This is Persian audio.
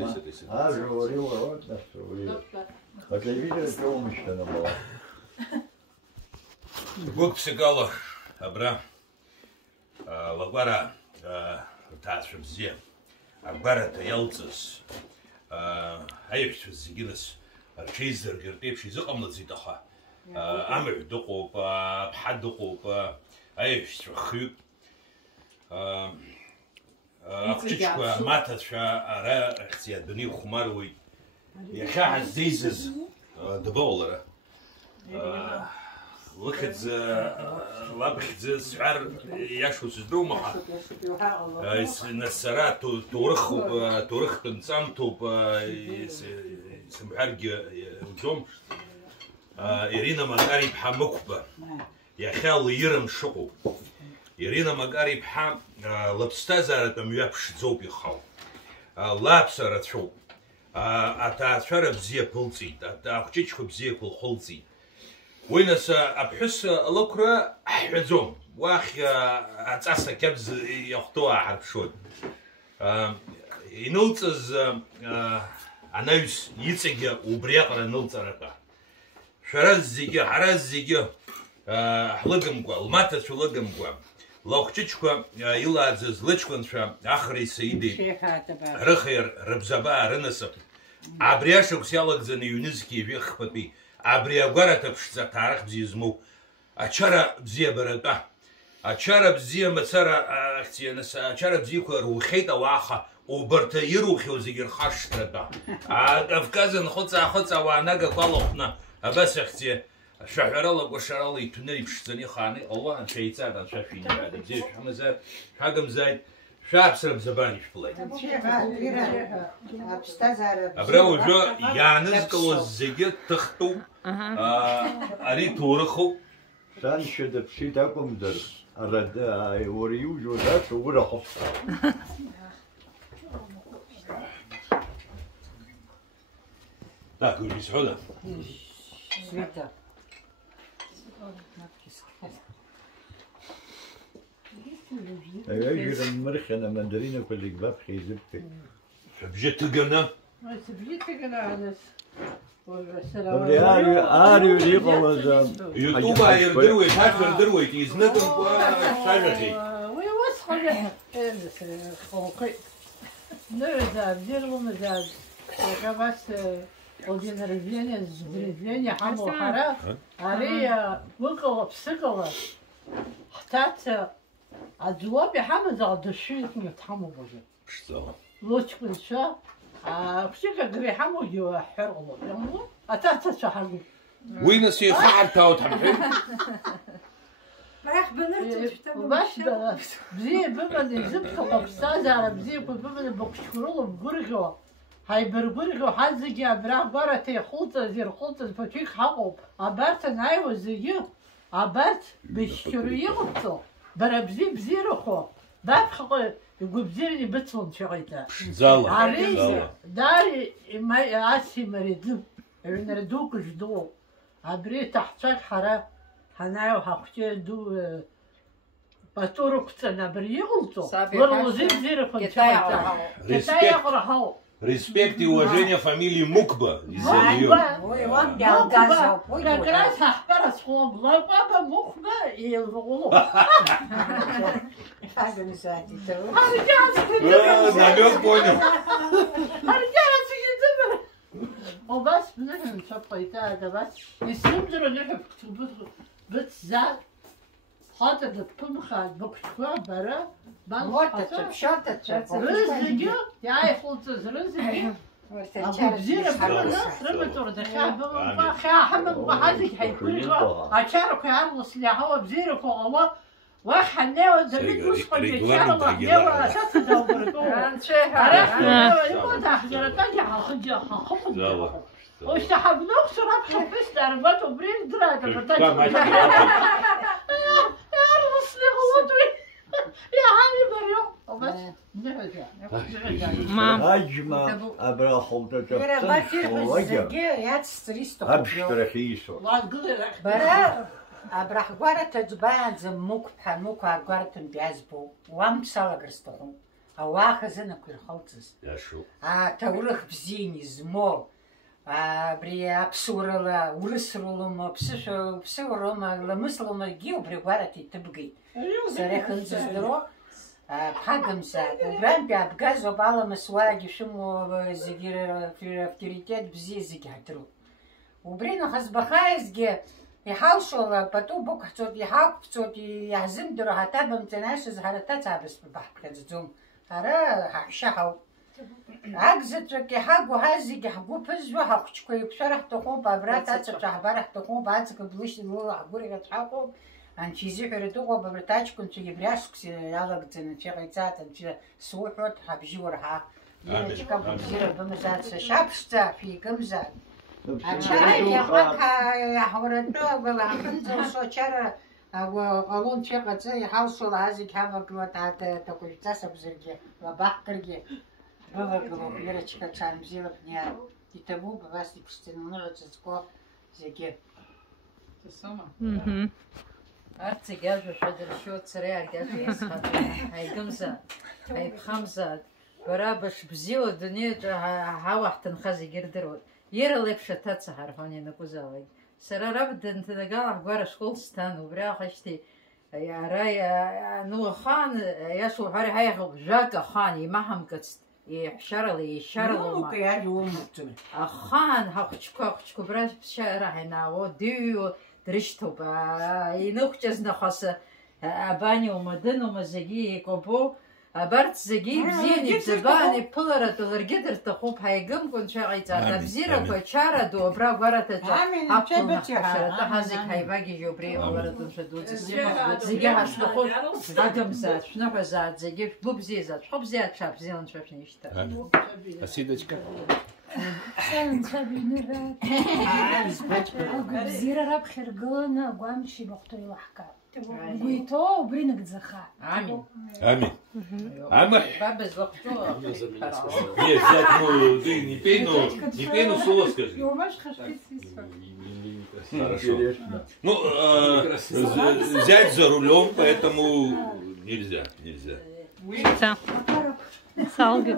Жори ворот на столе. Хотя видели, что умышленно было. Гук псигало, абра, лагвара, тасшибзе, абгара таялцас, айфш зигинас, арчизер гертепши зыкамла зитаха, амр дукоба, пхад дукоба, айфш хюк, أختشكوا ماتت شا اختي الدنيا خماروي يا شاع الزيزز دبولر وقت لابخت سعر ياشو سدومها نسرات تورخ تنسام توب سمحرج وجوم إيرينا مغاري بحمكبة يا خال يرم شقو إيرينا مغاري بحم لبستازارة تميابش زوبي خاو لابسارة شو أتعشر بزيه بلتي أتعشيش بزيه كل خلتي وينس أبحس لكرة حزوم واخ أتعسى كبز يخطوها حرف شود ينولتز أنايس يتسجى وبريقنا نولترقا شراز زيجي حراز زيجي حلقم قوى الماتا شو لقم قوى لو خشيشكوا يلا عزز ليشكون شا آخري سيدي رخير ربزبا رنسب عبرياشوك سيالك زن يونزكي فيخ ببي عبريا غارة تبشزا تاريخ بزيزمو أشارة بزيه برقا أشارة بزيه مسارة اختي نس أشارة بزيه كروخيتا واخا وبرتا يروخي وزير خاش ترقا أفكازن خدسا وعناقا قالوخنا بس اختي شحرالك وشرالي تنري بشتني خاني الله أن شيء أن شافيني بعد زين حمزة حاجم زايد شاب سرب زباني شبلاي أبراو جو يانز كلو زيجة تختو أري تورخو سان شد بشيتاكم در أرد وريو جودات ورخو لا كل بسهولة سويتا أيجي المرخ أنا مندرينه كل جباب خيزبتي بجت تجنا آريو ليقو وزام يوتيوب يردروي هاشر دروي تيزندم وشاجتي وي وسخ خوقي نرزاد ديرو مزاد كباس ودين رجلين حمو حرا علي وقوا بسقوا حتى الجواب حمد الدشيت نتحمو بوجه شتو لوش كل شا بشكل قري حمو جو حرقوا يمو أتاتا شحرقوا وين سيخار تاو تحمل رايح بنرتج وباش بزي بمن زبط قبستاز على بزي بمن بقشكرو بقرقوا هاي برقرقوا حزقي أبراق بارتي خلطة زير خلطة فتيك حقو عبارت نايو زيو عبارت بشكرو يغطو برا بزي رخو بعد خو يقول بزيرني بتفون شغيتا زالا عريس داري ما عاسي مريدو نردوك جدو عبري تحتاج حرا هنايو حقتي دو باتورو كتنا بريغلطو والله زير خو شغيتا Респект и уважение фамилии Мукба из нее. ой вам я газа как раз ахбарас хом лапа Мукба и лголо организации то Намек понял. وبس بنحن شفيتها هذا بس يسمدروا نحب بتزاد خاطر بكل خال بكشوا برا вот شرطة رزقي يا يخلط رزقي أبو بزير رمتور دخاب خا حمد وحازك حيكون أشارك يا أرلس اللي هو بزيرك وهو وحنا ودمين وسقي يشارك وحنا وأساس دوركو عرفت يقول تحجر تجي حخجي حخفض وش تحب نقصر أبخر بس دربات وبرين دراد بتجي يا أرلس اللي غلطوي يا حبيبي اليوم وبس أجمع أبرا خلطة تبتن أبشتر خيسو برا أبرح غارة تجبان زموك بحموك غارة بيازبو وام سالا قرستهم Ауаха зынақәа ирхылҵыз. Иашоу. Аҭоурых бзиан измоу, абри аԥсуарала, урысралоума, ԥсыуаралоума, ламыслоумагьы убри агәараҭа иҭыбгеит. Сара ихынӡаздыруа ԥҳагымзааит. Убрантәи абгаз ауп аламыс уаагьы шәымоу зегьы авторитет бзиа зегьы ҳдыруп. Убри нахыс бахааизгьы иҳалшола пату бықәҳҵоит, иҳақәԥҵоит, иаҳзымдыруа ҳаҭабымҵан ашьыз ҳара аҭацаабыз баҳԥхьаӡаӡом. Ҳара ҳаҳәшьа ҳауп. Агзаҵәык иҳагу ҳазегьы ҳгәы ԥызжәо ҳахәҷқәа еиқәшәара ҳҭахуп, абра аҭацаҿы ҳбара ҳҭахуп, аӡӷаб лыла ҳгәырӷьаҵә ҳаҟоуп. Анцәа изыҳәара дыҟоуп, абра аҭаҷкәынцәагьы абри ашықәс иалагӡаны анцәа иҟаиҵааит, анцәа суҳәоит, ҳабжьы уарҳа. Ирочка бзиара бымзааит, сашьаԥшӡа шәигымзааит. Ачара иаҟәақа иаҳуратәы ҳхынӡалшо ачара ҟалон цәыҟаҵы иҳалшола ҳазегьы ҳавагылоит ҭакәажәҵас акәзаргьы, лабаҳкыргьы бывагылоуп. Ирочка ҽаанбзиала бниаат. Иҭабуп абас иԥшӡаны уныҳәаҿыцқәо зегьы. Арҭ зегьы ажәа шәадыршьоит, сара иаргьы ажәа иасхаҵәаны. Ҳаигымзааит, ҳаиԥхамзааит. Бара бышбзиоу адунеиаҿы ҳауа ҳҭынха зегьы ирдыруеит. Иара леиԥш аҭаца ҳарҳәон ианакәызаалак. Сара раб данҭанагала ҳгәара школ сҭан, убри аҟашьҭи ара ну ахаан иаша уҳәар иҳаиӷьуп жәак ахаан имаҳамкыцт, иҳәшьарала, еишьаралоума. Ахаан ҳахәҷқәа убра ԥсшьара ҳаинаауо, дыҩуа дрышьҭоуп. Иныхәҷаз нахыс абаниоума, дынума зегьы еикәабо. Абарҭ зегьы бзиан ибзабаан иԥыларатәы ларгьы дырҭахуп, ҳаигымкәа анцәа иҟаиҵааит. Абзиарақәа ачара ду абра агәараҭаҿы ҳақәлны ҳашаратәы ҳазегь ҳаивагьежьуа убри иҟаларатәы мшәа дуӡӡа. Зегьы ҳашҭахуп, ҳагымзааит, шәныҳәазааит, зегьы шәгәыбзиазааит, шәхыбзиааит, шәабзиала анцәа шәнишьҭа. Асидочка. Анцәа биныҳәааит. Агәабзиара раԥхьа иргыланы агәамчи бахәҭоу илаҳкаап. Бгәы иҭоу убри нагӡаха. Аминь. Аминь. Аминь. Баба злахәҭоу. Нет, взять, ну, ты не пей, но слово скажи. Хорошо. Ну, взять за рулем, поэтому нельзя. Salgı.